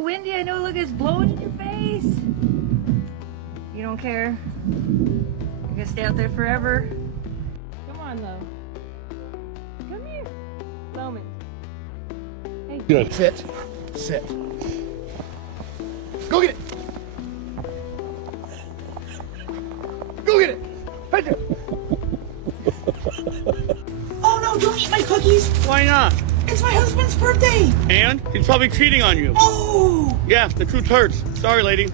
Windy, I know, look, it's blowing in your face. You don't care? You're gonna stay out there forever? Come on, though. Come here. Loman. Hey. Good. Sit. Sit. Go get it. Go get it. Right there. Oh no, don't eat my cookies. Why not? It's my husband's birthday. And he's probably cheating on you. Oh. Yeah, the truth hurts. Sorry, lady.